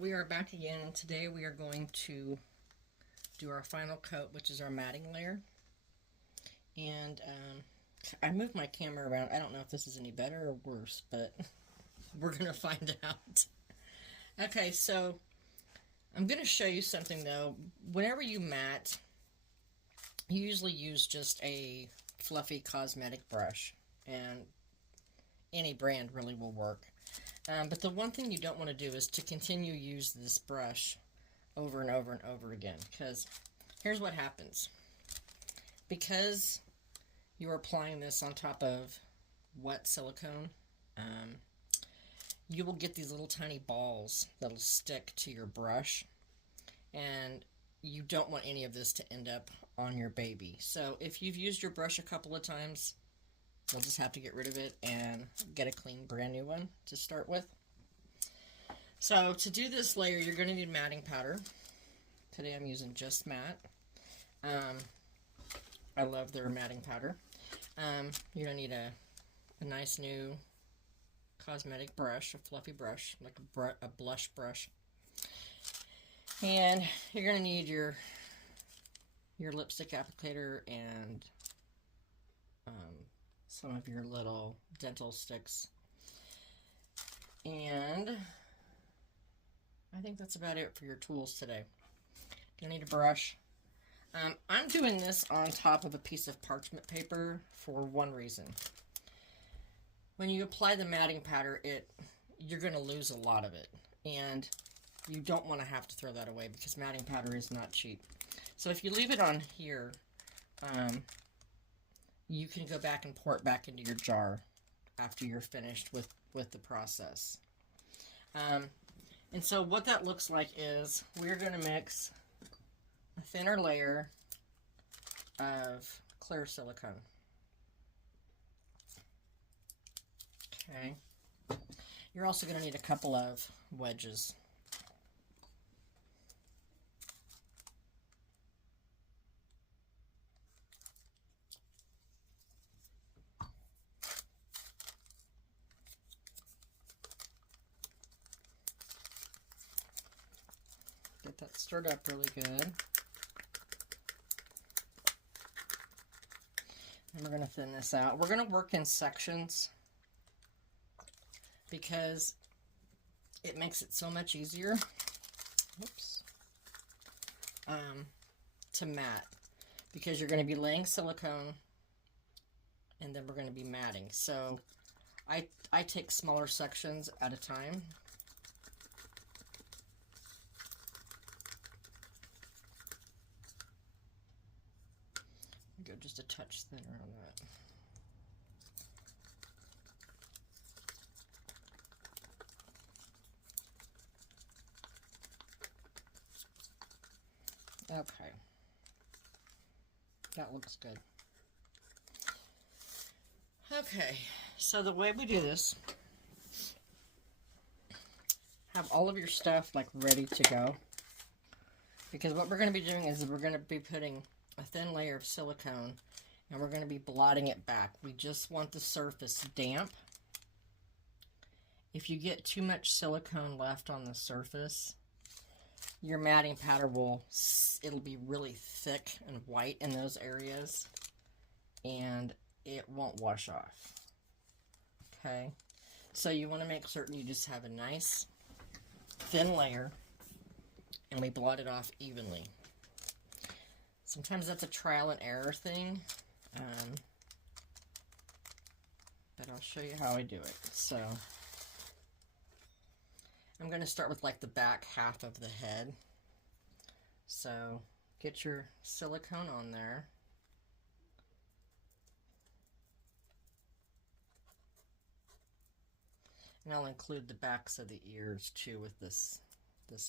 we are back again, and today we are going to do our final coat, which is our matting layer. And I moved my camera around. I don't know if this is any better or worse, but we're going to find out. Okay, so I'm going to show you something though. Whenever you mat, you usually use just a fluffy cosmetic brush, and any brand really will work. But the one thing you don't want to do is to continue use this brush over and over and over again, because here's what happens. Because you're applying this on top of wet silicone, you will get these little tiny balls that'll stick to your brush, and you don't want any of this to end up on your baby. So if you've used your brush a couple of times, you'll just have to get rid of it and get a clean brand new one to start with. So to do this layer, you're going to need matting powder. Today I'm using just matte. I love their matting powder. You're going to need a nice new cosmetic brush, a fluffy brush, like a blush brush. And you're going to need your lipstick applicator and some of your little dental sticks. And I think that's about it for your tools today. You'll need a brush. I'm doing this on top of a piece of parchment paper for one reason. When you apply the matting powder, you're going to lose a lot of it. And you don't want to have to throw that away because matting powder is not cheap. So if you leave it on here, you can go back and pour it back into your jar after you're finished with the process. And so what that looks like is we're going to mix a thinner layer of clear silicone. Okay. You're also going to need a couple of wedges. Get that stirred up really good. And we're going to thin this out. We're going to work in sections because it makes it so much easier, to mat, because you're going to be laying silicone and then we're going to be matting. So I take smaller sections at a time. Go just a touch thinner on that. Okay. That looks good. Okay, so the way we do this, have all of your stuff like ready to go. Because what we're going to be doing is we're going to be putting a thin layer of silicone and we're going to be blotting it back. We just want the surface damp. If you get too much silicone left on the surface, your matting powder it'll be really thick and white in those areas and it won't wash off. Okay, so you want to make certain you just have a nice thin layer and we blot it off evenly. Sometimes that's a trial and error thing, but I'll show you how I do it. So I'm going to start with like the back half of the head. So get your silicone on there. And I'll include the backs of the ears too with this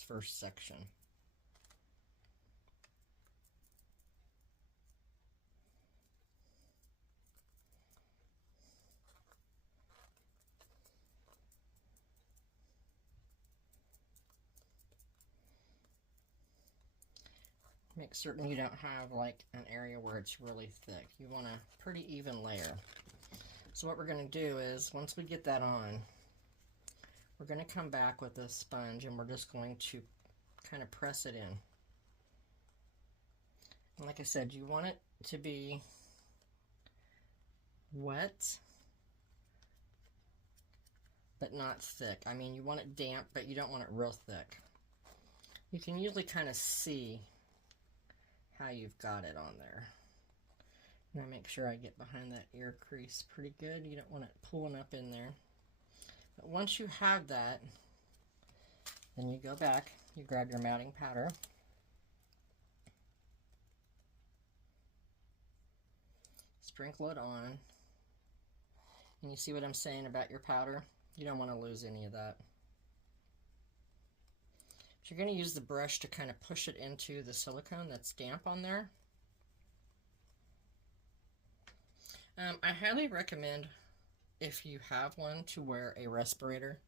first section. Make certain you don't have like an area where it's really thick. You want a pretty even layer. So what we're going to do is, once we get that on, we're going to come back with a sponge and we're just going to kind of press it in. And like I said, you want it to be wet, but not thick. I mean, you want it damp, but you don't want it real thick. You can usually kind of see how you've got it on there. Now make sure I get behind that ear crease pretty good. You don't want it pulling up in there. But once you have that, then you go back, you grab your matting powder, sprinkle it on, and you see what I'm saying about your powder? You don't want to lose any of that. But you're going to use the brush to kind of push it into the silicone that's damp on there. I highly recommend, if you have one, to wear a respirator.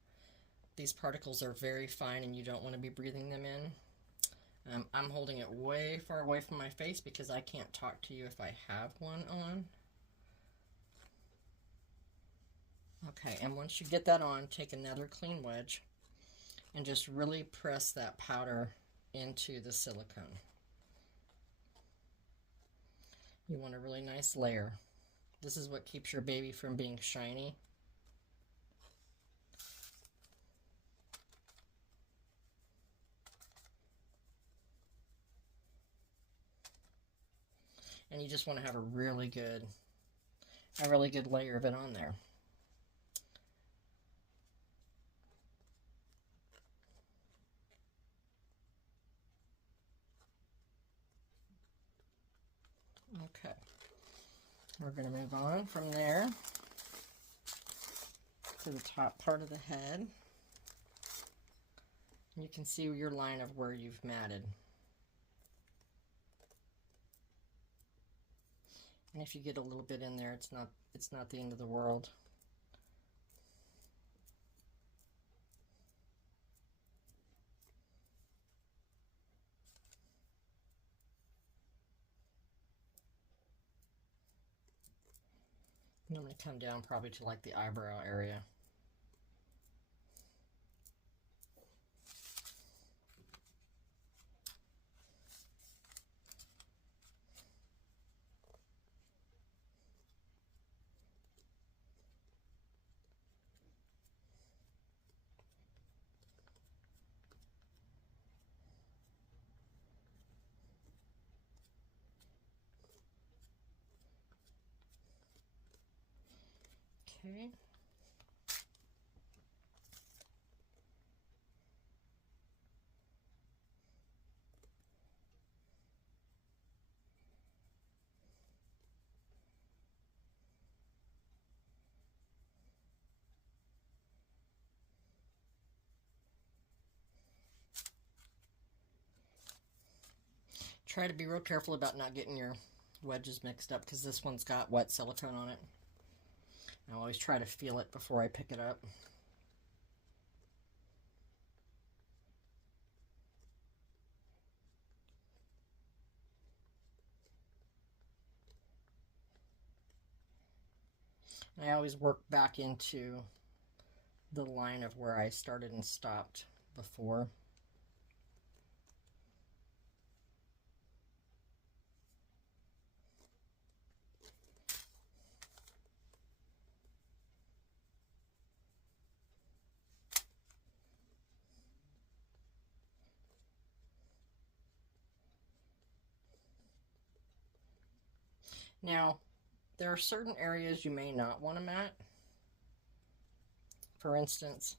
These particles are very fine and you don't want to be breathing them in. I'm holding it way far away from my face because I can't talk to you if I have one on. Okay, and once you get that on, take another clean wedge and just really press that powder into the silicone. You want a really nice layer. This is what keeps your baby from being shiny. And you just want to have a really good layer of it on there. Okay, we're going to move on from there to the top part of the head. You can see your line of where you've matted. And if you get a little bit in there, it's not the end of the world. I'm going to come down probably to like the eyebrow area. Okay. Try to be real careful about not getting your wedges mixed up because this one's got wet silicone on it. I always try to feel it before I pick it up. I always work back into the line of where I started and stopped before. Now, there are certain areas you may not want to mat. For instance,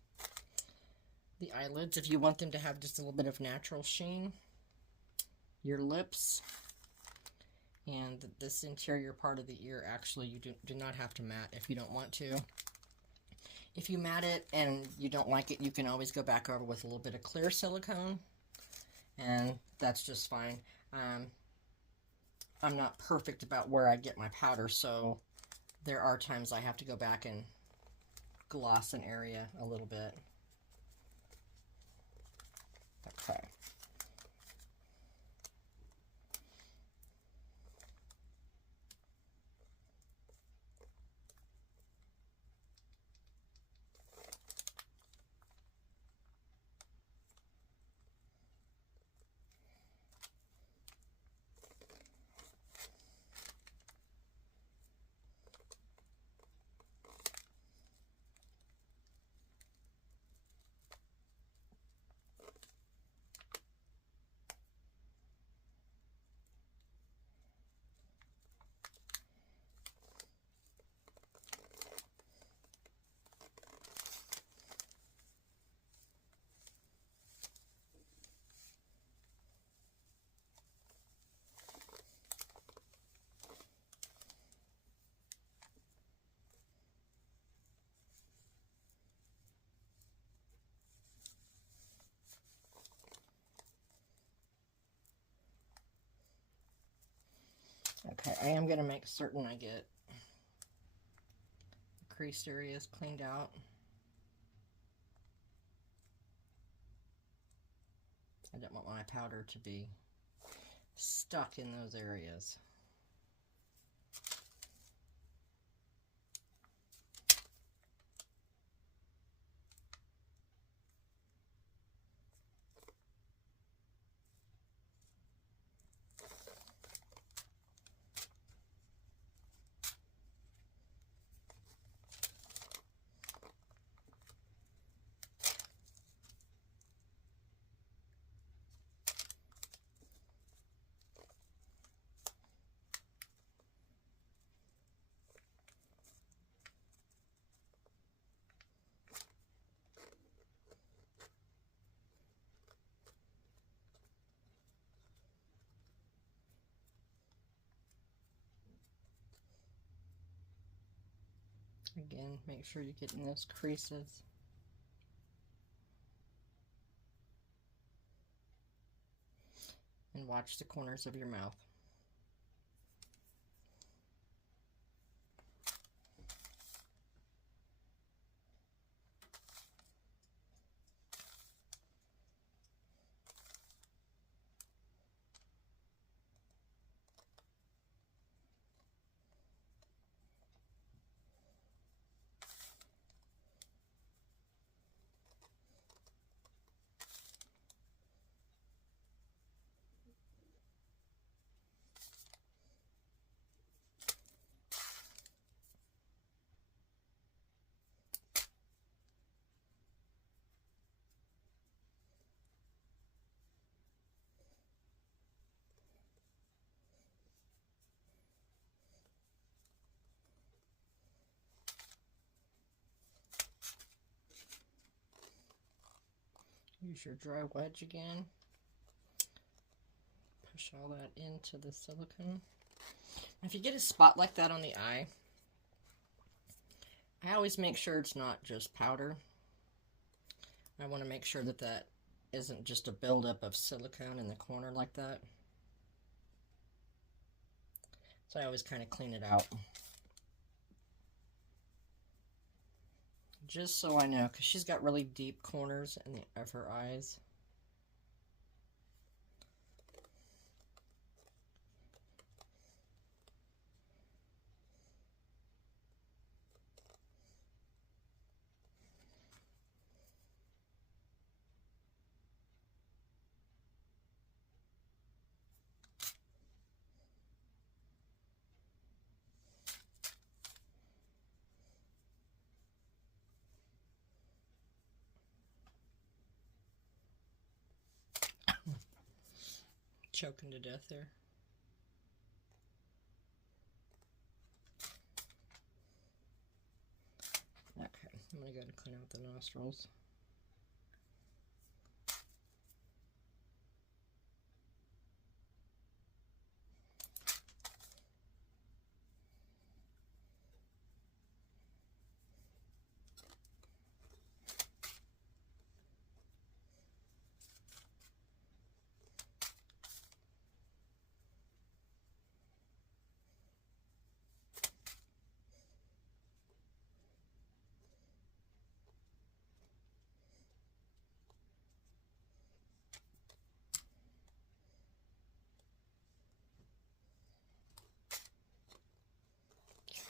the eyelids, if you want them to have just a little bit of natural sheen, your lips, and this interior part of the ear, actually, you do not have to mat if you don't want to. If you mat it and you don't like it, you can always go back over with a little bit of clear silicone, and that's just fine. I'm not perfect about where I get my powder, so there are times I have to go back and gloss an area a little bit. Okay. Okay, I am going to make certain I get the crease areas cleaned out. I don't want my powder to be stuck in those areas. Again, make sure you're getting those creases. And watch the corners of your mouth. Use your dry wedge again. Push all that into the silicone. If you get a spot like that on the eye, I always make sure it's not just powder. I want to make sure that that isn't just a buildup of silicone in the corner like that. So I always kind of clean it out. Just so I know, because she's got really deep corners of her eyes. Choking to death there. Okay, I'm going to go ahead and clean out the nostrils.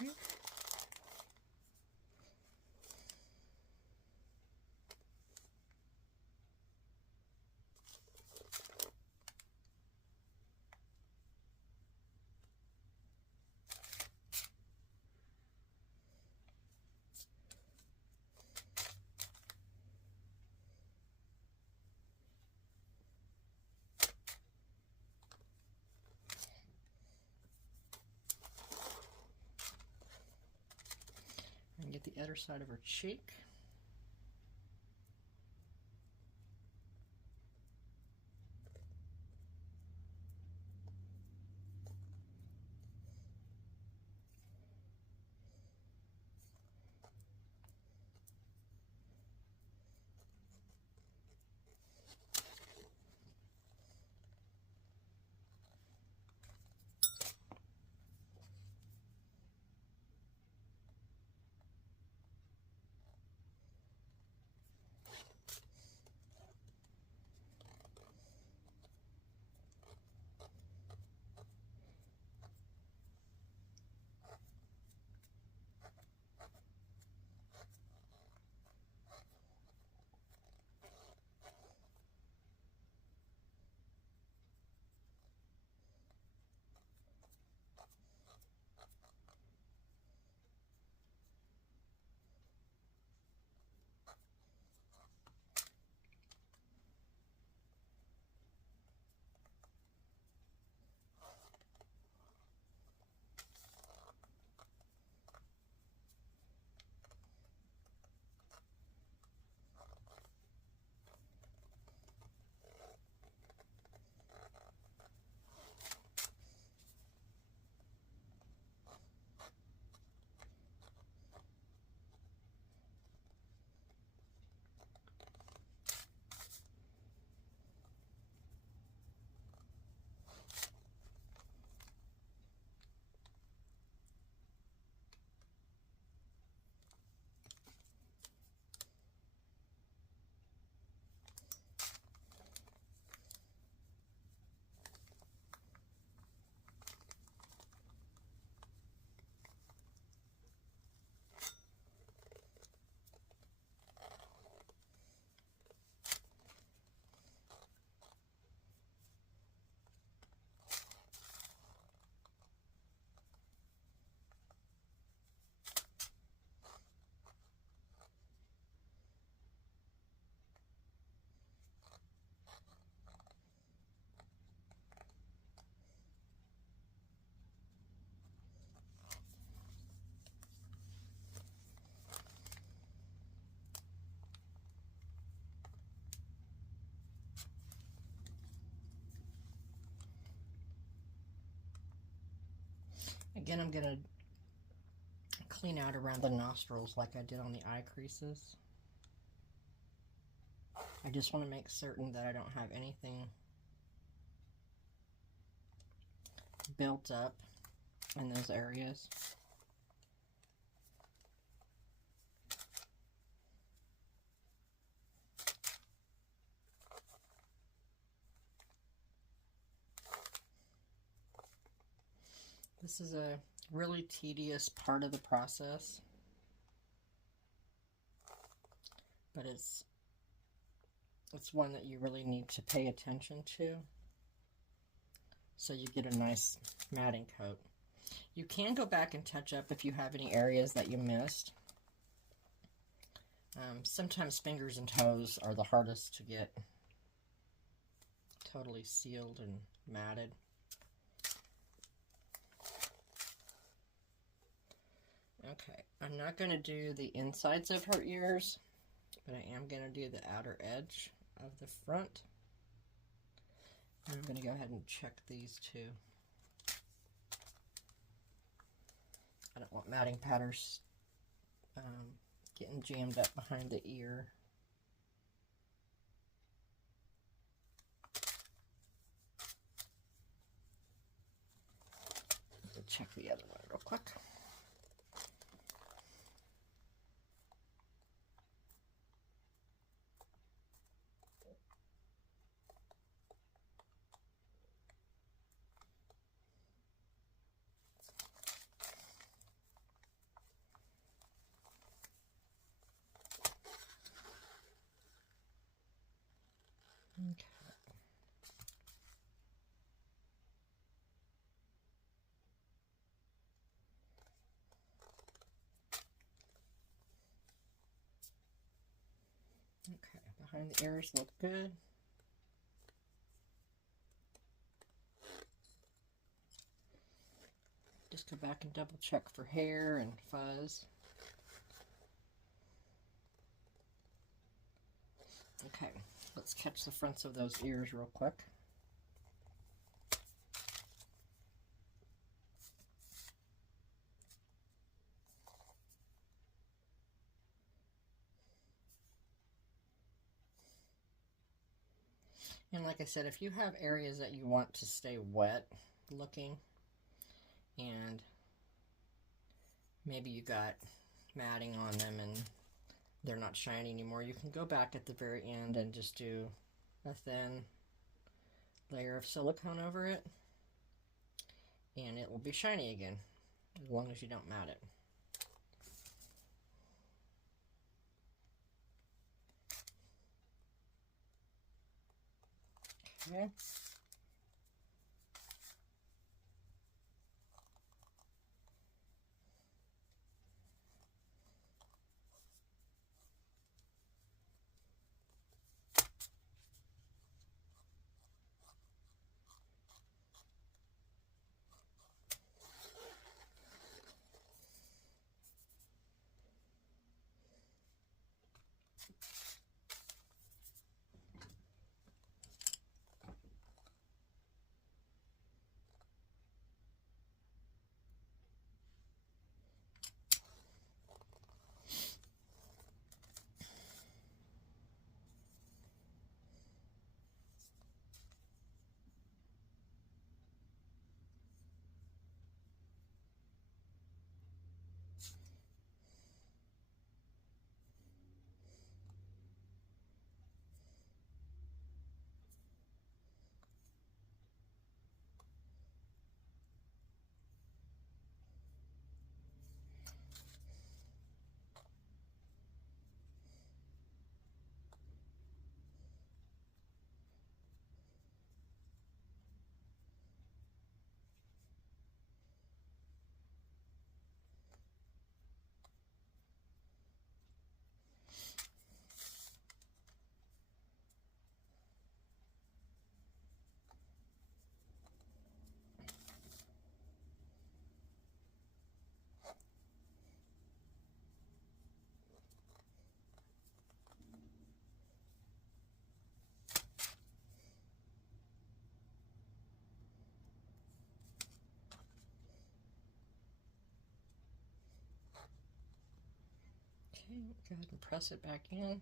Okay. And get the other side of her cheek. Again, I'm going to clean out around the nostrils like I did on the eye creases. I just want to make certain that I don't have anything built up in those areas. This is a really tedious part of the process, but it's one that you really need to pay attention to so you get a nice matting coat. You can go back and touch up if you have any areas that you missed. Sometimes fingers and toes are the hardest to get totally sealed and matted. Okay, I'm not going to do the insides of her ears, but I am going to do the outer edge of the front. And I'm going to go ahead and check these two. I don't want matting patterns getting jammed up behind the ear. Let's check the other one real quick. Okay. Okay, behind the ears look good. Just go back and double check for hair and fuzz. Okay, let's catch the fronts of those ears real quick. And like I said, if you have areas that you want to stay wet looking, and maybe you got matting on them and they're not shiny anymore, you can go back at the very end and just do a thin layer of silicone over it, and it will be shiny again, as long as you don't mat it. Okay. go ahead and press it back in.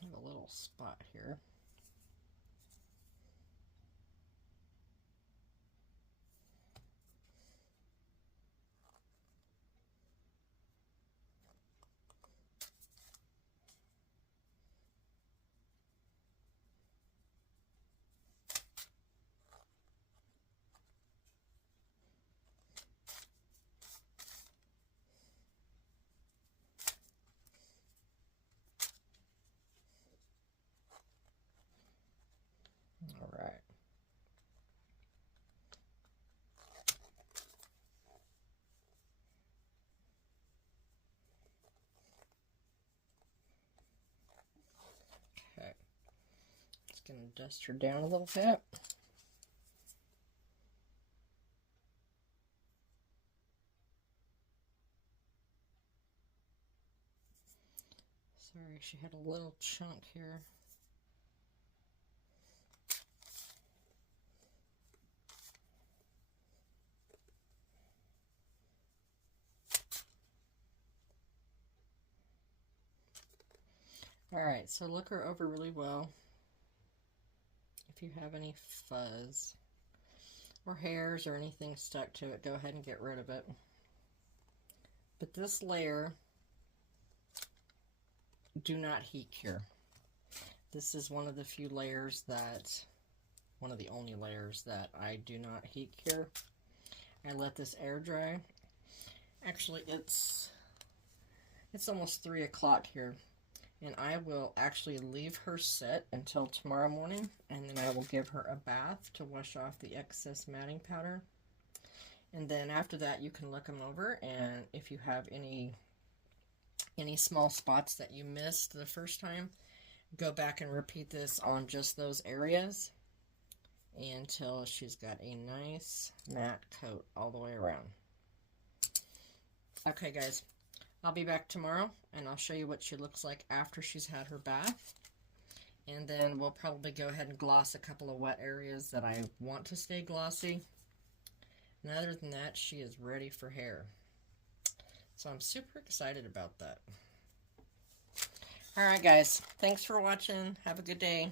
I have a little spot here. All right. Okay. Just going to dust her down a little bit. Sorry, she had a little chunk here. Alright, so look her over really well. If you have any fuzz or hairs or anything stuck to it, go ahead and get rid of it. But this layer, do not heat cure. This is one of the few layers that, one of the only layers that I do not heat cure. I let this air dry. Actually, it's almost 3 o'clock here. And I will actually leave her sit until tomorrow morning, and then I will give her a bath to wash off the excess matting powder. And then after that, you can look them over, and if you have any small spots that you missed the first time, go back and repeat this on just those areas until she's got a nice matte coat all the way around. Okay, guys. I'll be back tomorrow, and I'll show you what she looks like after she's had her bath. And then we'll probably go ahead and gloss a couple of wet areas that I want to stay glossy. And other than that, she is ready for hair. So I'm super excited about that. Alright guys, thanks for watching. Have a good day.